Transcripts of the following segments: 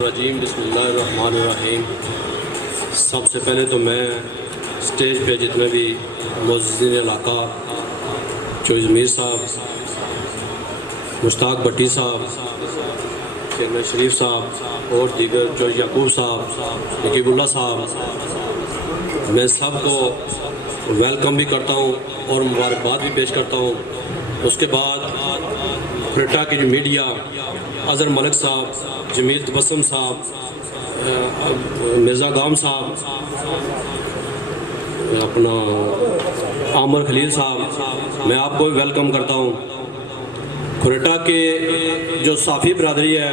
रजीम बिस्मिल्लाहिर्रहमानिर्रहीम। सबसे पहले तो मैं स्टेज पे जितने भी मुअज़्ज़िन इलाका चौधरी ज़मीर साहब, मुश्ताक भट्टी साहब, चेयरमैन शरीफ साहब और दीगर चौधरी याकूब साहब, नकीबुल्ला साहब, मैं सबको वेलकम भी करता हूँ और मुबारकबाद भी पेश करता हूँ। उसके बाद खरेटा की जो मीडिया अज़हर मलिक साहब, जमील तबस्सुम साहब, मिर्ज़ा गाम साहब, अपना आमर खलील साहब, मैं आपको भी वेलकम करता हूँ। खरेटा के जो साफ़ी बरदरी है,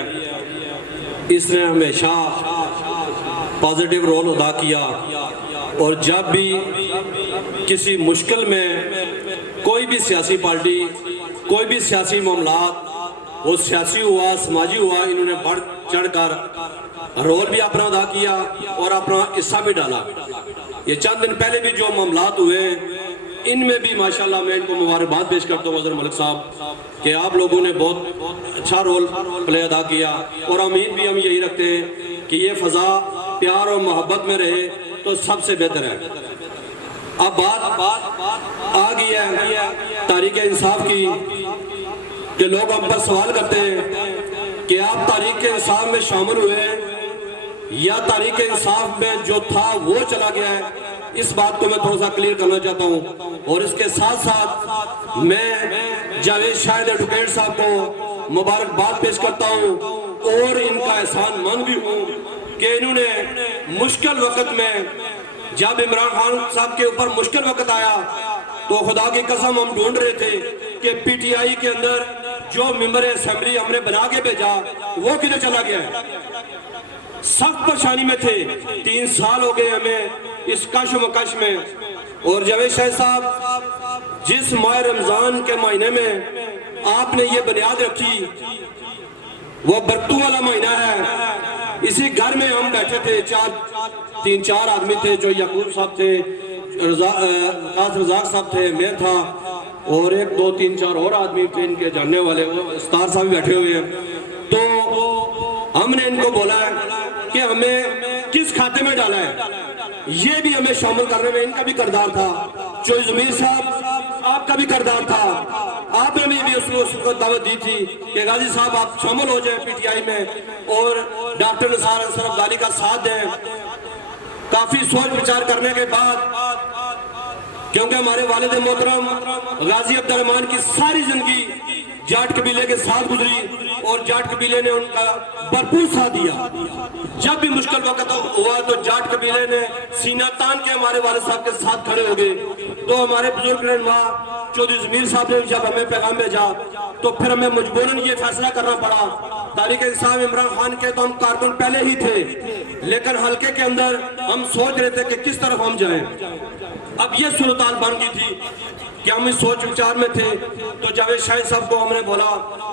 इसने हमेशा पॉजिटिव रोल अदा किया और जब भी किसी मुश्किल में कोई भी सियासी पार्टी, कोई भी सियासी मामलात, वो सियासी हुआ, समाजी हुआ, इन्होंने बढ़ चढ़ कर रोल भी अपना अदा किया और अपना हिस्सा भी डाला। ये चंद दिन पहले भी जो मामलात हुए, इनमें भी माशाल्लाह मैं इनको मुबारकबाद पेश करता हूँ अज़हर मलिक साहब कि आप लोगों ने बहुत अच्छा रोल प्ले अदा किया और उम्मीद भी हम यही रखते हैं कि ये फ़ज़ा प्यार और मोहब्बत में रहे तो सबसे बेहतर है। अब बात आ गई है तारीख़ इंसाफ की कि लोग हम पर सवाल करते हैं कि आप तारीख़ इंसाफ में शामिल हुए या तारीख़ इंसाफ में जो था वो चला गया है। इस बात को मैं थोड़ा सा क्लियर करना चाहता हूँ और इसके साथ साथ मैं जावेद शाहिद एडवोकेट साहब को मुबारकबाद पेश करता हूँ और इनका एहसान मंद भी हूँ कि इन्होंने मुश्किल वक्त में, जब इमरान खान साहब के ऊपर मुश्किल वक्त आया तो खुदा की कसम हम ढूंढ रहे थे कि पीटीआई के अंदर जो मेंबर असेंबली हमने बना के भेजा वो किधर चला गया है। सख्त परेशानी में थे, 3 साल हो गए हमें इस कश मकश में। और जावेद शाहिद साहब, जिस माह रमजान के महीने में आपने ये बुनियाद रखी, वो बरकतों वाला महीना है। इसी घर में हम बैठे थे, 3-4 आदमी थे, जो याकूब साहब थे, रज़ाक साहब थे, मैं था और 1, 2, 3, 4 और आदमी थे इनके जानने वाले, वो स्टार साहब भी बैठे हुए हैं। तो हमने इनको बोला है कि हमें किस खाते में डाला है, ये भी हमें शामिल करने में इनका भी किरदार था। चौधरी ज़मीर साहब, आपका भी किरदार था, आपने भी उसको दावत दी थी कि गाजी साहब आप शामिल हो जाए पीटीआई में और डॉक्टर निसार अंसार अब्दाली का साथ दें। काफी सोच विचार करने के बाद, क्योंकि हमारे वालिद मोहतरम गाजी अब्दुल रहमान की सारी जिंदगी जाट कबीले के साथ गुजरी और जाट कबीले ने उनका भरपूर साथ दिया। जब भी मुश्किल वक्त हुआ तो जाट कबीले ने सीना तान के हमारे वालिद साहब के साथ खड़े हो गए। तो हमारे बुजुर्ग रहनुमा चौधरी ज़मीर साहब ने जब हमें पैगाम भेजा तो फिर हमें मजबूरन ये फैसला करना पड़ा। तारीख़ इंसाफ इमरान खान के तो हम कारकुन पहले ही थे, लेकिन हल्के के अंदर हम सोच रहे थे कि किस तरफ हम जाएं। अब ये सूरत बन गई थी कि हम इस सोच विचार में थे। तो जावेद शाहिद साहब को हमने बोला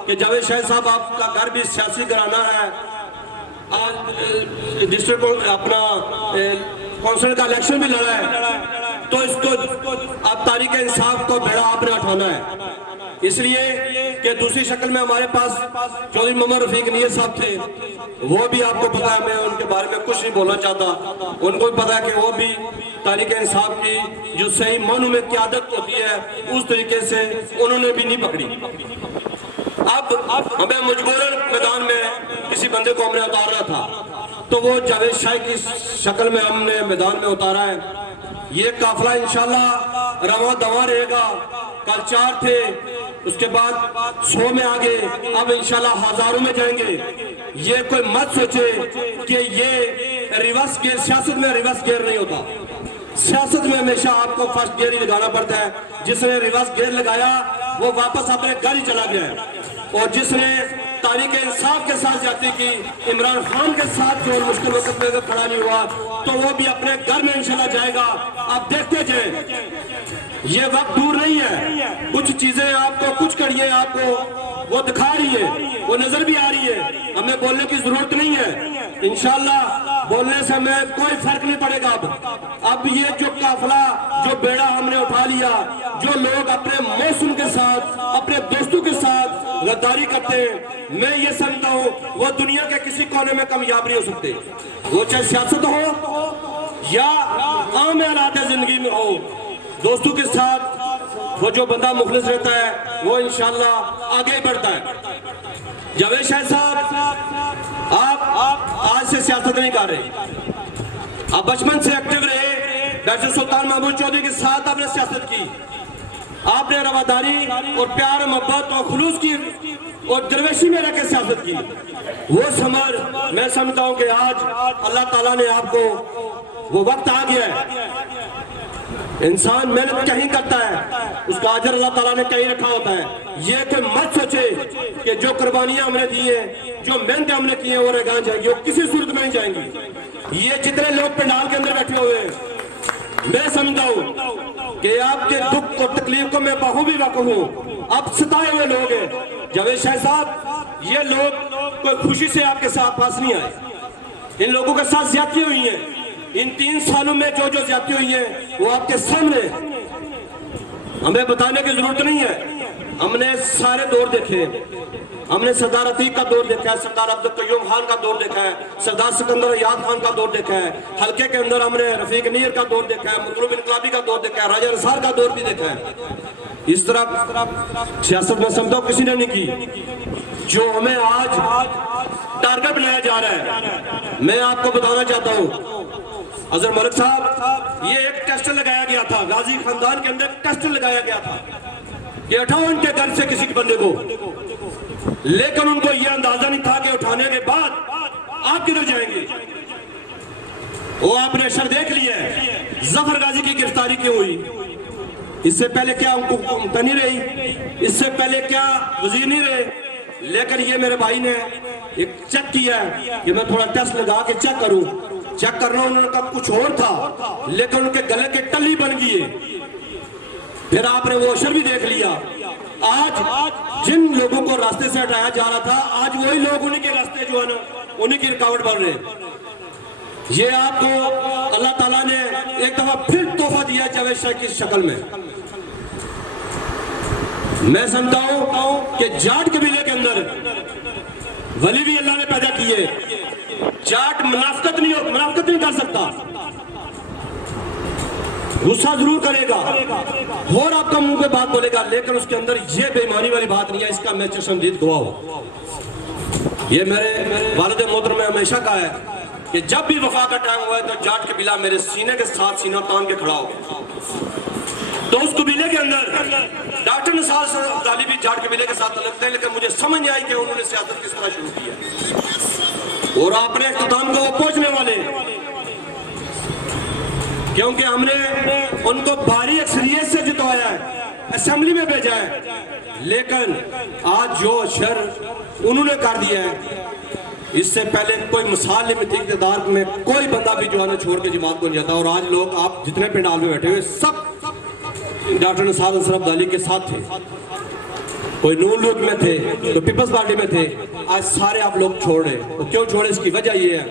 कि जावेद शाहिद साहब, आपका घर भी सियासी घराना है, आज डिस्ट्रिक्ट अपना कौंसिल का इलेक्शन भी लड़ा है, तो इसको अब तारीख़ इंसाफ को बेड़ा आपने उठाना है। इसलिए कि दूसरी शक्ल में हमारे पास चौधरी मोहम्मद रफीक नियर साहब थे, वो भी आपको पता है, मैं उनके बारे में कुछ नहीं बोलना चाहता, उनको भी पता है कि वो भी तारीख़ इंसाफ की जो सही मानों में क़यादत होती है उस तरीके से उन्होंने भी नहीं पकड़ी। अब हमें मजबूरन मैदान में किसी बंदे को हमने उतारना था, तो वो जावेद शाहिद की शक्ल में हमने मैदान में उतारा है। ये काफिला इंशाल्लाह रवा दवा रहेगा। कल 4 थे, उसके बाद 100 में आ गए, अब इंशाल्लाह हजारों में जाएंगे। ये कोई मत सोचे कि ये रिवर्स गियर, सियासत में रिवर्स गियर नहीं होता। सियासत में हमेशा आपको फर्स्ट गियर ही लगाना पड़ता है। जिसने रिवर्स गियर लगाया वो वापस अपने घर ही चला गया है, और जिसने तारीख़ इंसाफ के साथ जाती की, इमरान खान के साथ जो मुश्किल वक्त में खड़ा नहीं हुआ, तो वो भी अपने घर में इंशाल्लाह जाएगा। आप देखते जाए, ये वक्त दूर नहीं है। कुछ चीजें आपको, कुछ कड़ियां आपको वो दिखा रही है, वो नजर भी आ रही है, हमें बोलने की जरूरत नहीं है। इंशाल्लाह बोलने से हमें कोई फर्क नहीं पड़ेगा। अब ये जो काफिला, जो बेड़ा हमने उठा लिया, जो लोग अपने मौसम के साथ, अपने दोस्तों के साथ गद्दारी करते हैं, मैं ये समझता हूँ वो दुनिया के किसी कोने में कामयाब नहीं हो सकते। वो चाहे सियासत हो या आम हालात जिंदगी में हो, दोस्तों के साथ वो जो बंदा मुखलिस रहता है वो इंशाल्लाह आगे बढ़ता है। जावेद शाह साहब, आप आज से सियासत नहीं कर रहे, आप बचपन से एक्टिव रहे। डॉक्टर सुल्तान महमूद चौधरी के साथ आपने सियासत की, आपने रवादारी और प्यार मोहब्बत और खुलूस की और दरवेशी में रह के सियासत की। वो समर मैं समझता हूँ कि आज अल्लाह ताला ने आपको, वो वक्त आ गया है। इंसान मेहनत कहीं करता है, उसका अजर अल्लाह ताला ने कहीं रखा होता है। ये कोई मत सोचे कि जो कुर्बानियां हमने दी है, जो मेहनत हमने की है वो रेगान जाएंगी, वो किसी सूरत में नहीं जाएंगी। ये जितने लोग पंडाल के अंदर बैठे हुए हैं, मैं समझता हूँ कि आपके दुख और तकलीफ को मैं बखूबी वाकिफ हूँ। आप सताए हुए लोग हैं जावेद शाह साहब, ये लोग कोई खुशी से आपके साथ पास नहीं आए। इन लोगों के साथ ज्यादती हुई है, इन 3 सालों में जो जो ज्यादती हुई है वो आपके सामने, हमें बताने की जरूरत नहीं है। हमने सारे दौर देखे, हमने सरदार अतीक का दौर देखा है, सरदार अब्दुल कयूम खान का दौर देखा है, सरदार सिकंदर याद खान का दौर देखा है, हल्के के अंदर हमने रफीक नीर का दौर देखा है, मतलूब इनकलाबी का दौर देखा है, राजा निसार का दौर भी देखा है। इस तरह सियासत में समझा किसी ने नहीं की। जो हमें आज टारगेट बनाया जा रहा है, मैं आपको बताना चाहता हूँ अजहर मलिक साहब, ये एक टेस्ट लगाया गया था, गाजी खानदान के अंदर टेस्ट लगाया गया था कि उठाओ इनके घर से किसी बंदे को, लेकिन उनको यह अंदाजा नहीं था कि उठाने के बाद आप किधर जाएंगे। वो आपने शर देख लिया है, जफर गाजी की गिरफ्तारी क्यों हुई, इससे पहले क्या हुकूमत नहीं रही, इससे पहले क्या वजीर नहीं रहे, लेकिन ये मेरे भाई ने एक चेक किया है कि मैं थोड़ा टेस्ट लगा के चेक करूं। चेक करना उन्होंने कहा कुछ और था, लेकिन उनके गले के टल्ली बन गई है। फिर आपने वो अशर भी देख लिया। आज जिन लोगों को रास्ते से हटाया जा रहा था, आज वही लोग उन्हीं के रास्ते जो है ना, उन्हीं की रुकावट बन रहे। ये आपको अल्लाह ताला ने एक दफा फिर तोहफा दिया जावेद शाह की शक्ल में। मैं समझता हूं कि जाट कबीले के अंदर वली भी अल्लाह ने पैदा किए। जाट मुनाफकत नहीं कर सकता, गुस्सा जरूर करेगा और आपका मुंह पे बात बोलेगा, लेकिन उसके अंदर ये बेईमानी वाली बात नहीं है। इसका मैं चश्मदीद गवाह हूं। ये मेरे वालिद मोहतरम में हमेशा कहा है कि जब भी वफा का टाइम हुआ है तो जाट कबीला मेरे सीने के साथ सीना तान के खड़ा हो। तो उस कबीले के अंदर डॉक्टर निसार अब्दाली भी जाट कबीले के साथ लगते हैं, लेकिन मुझे समझ नहीं आई कि उन्होंने सियासत किस तरह शुरू की है और अपने इख्तिताम को पहुंचने वाले, क्योंकि हमने उनको भारी अक्सरियत से जितवाया है, असेंबली में भेजा है, लेकिन आज जो अशर उन्होंने कर दिया है, इससे पहले कोई मिसाल नहीं थी। इक़्तिदार में कोई बंदा भी जो है ना छोड़ के जमात को नहीं जाता। और आज लोग, आप जितने पंडाल में बैठे हुए सब डॉक्टर निसार अब्दाली के साथ थे, कोई नून लीग में थे, तो पीपल्स पार्टी में थे, आज सारे आप लोग छोड़ रहे। तो क्यों छोड़े? इसकी वजह ये है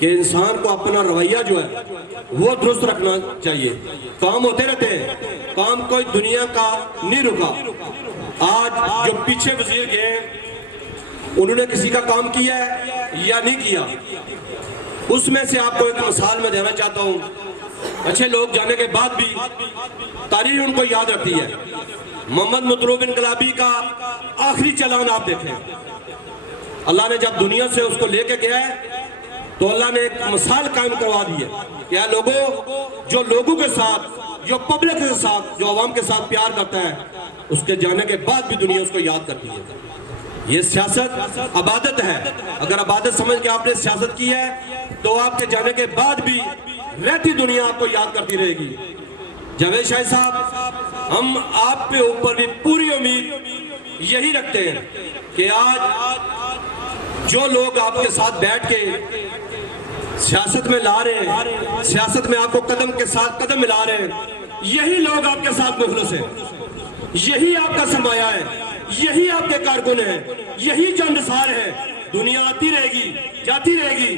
कि इंसान को अपना रवैया जो है वो दुरुस्त रखना चाहिए। काम होते रहते हैं, काम कोई दुनिया का नहीं रुका। आज जो पीछे वजीर गए, उन्होंने किसी का काम किया है या नहीं किया, उसमें से आपको एक मिसाल मैं देना चाहता हूँ। अच्छे लोग जाने के बाद भी तारीख उनको याद रखती है। मोहम्मद मतलूब इनकलाबी का आखिरी चलान आप देखें, अल्लाह ने जब दुनिया से उसको लेके गया है तो अल्लाह ने एक मिसाल कायम करवा दी है। क्या लोगों, जो लोगों के साथ, जो पब्लिक के साथ, जो आवाम के साथ प्यार करता है, उसके जाने के बाद भी दुनिया उसको याद करती है। ये सियासत अबादत है। अगर अबादत समझ के आपने सियासत की है तो आपके जाने के बाद भी रहती दुनिया आपको याद करती रहेगी। जावेद शाह साहब, हम आप पे ऊपर भी पूरी उम्मीद यही रखते हैं कि आज जो लोग आपके साथ बैठ के सियासत में ला रहे हैं, सियासत में आपको कदम के साथ कदम मिला रहे हैं, यही लोग आपके साथ मुखलिस हैं, यही आपका सरमाया है, यही आपके कारकुन हैं, यही जानसार है। दुनिया आती रहेगी, जाती रहेगी,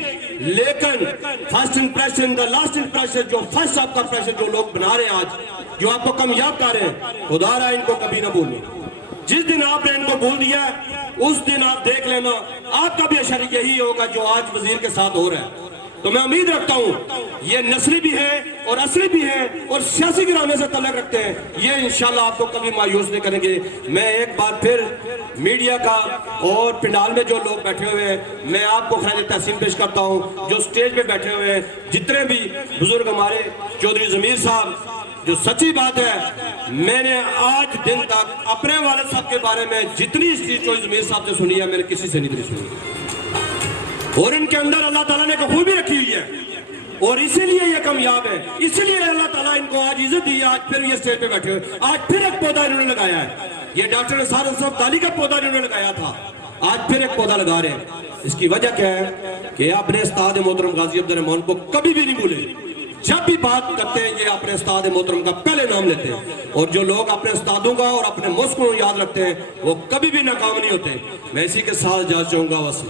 लेकिन first impression, the last impression, जो फर्स्ट आपका इंप्रेशन जो लोग बना रहे हैं आज, जो आपको कामयाब कर रहे हैं, खुदा रहा इनको कभी ना भूलना। जिस दिन आपने इनको भूल दिया उस दिन आप देख लेना आपका भी अशर यही होगा जो आज वजीर के साथ हो रहा है। तो मैं उम्मीद रखता हूं ये नस्ली भी है और असली भी है और सियासी गिराने से तल्लुक रखते हैं, ये इंशाल्लाह आपको कभी मायूस नहीं करेंगे। मैं एक बार फिर मीडिया का और पंडाल में जो लोग बैठे हुए हैं मैं आपको खैर तहसीन पेश करता हूं, जो स्टेज पे बैठे हुए हैं जितने भी बुजुर्ग हमारे चौधरी जमीर साहब, जो सच्ची बात है मैंने आज दिन तक अपने वाले साहब के बारे में जितनी चीज चौधरी जमीर साहब से सुनी है मैंने किसी से नहीं सुनी, और इनके अंदर अल्लाह ताला ने खूबी रखी हुई है और इसीलिए ये कामयाब है, इसीलिए अल्लाह ताला इनको आज इज्जत दी है। आज फिर ये स्टेज पे बैठे हुए, आज फिर एक पौधा इन्होंने लगाया है, ये डॉक्टर निसार अंसारी ताली का पौधा इन्होंने लगाया था, आज फिर एक पौधा लगा रहे हैं। इसकी वजह क्या है कि अपने उस्ताद मोहतरम गाजी अब्दुल रहमान को कभी भी नहीं भूले, जब भी बात करते हैं ये अपने उस्ताद मोहतरम का पहले नाम लेते हैं, और जो लोग अपने उस्तादों का और अपने मुस्क को याद रखते हैं वो कभी भी नाकाम नहीं होते। मैं इसी के साथ जा चाहूंगा बस।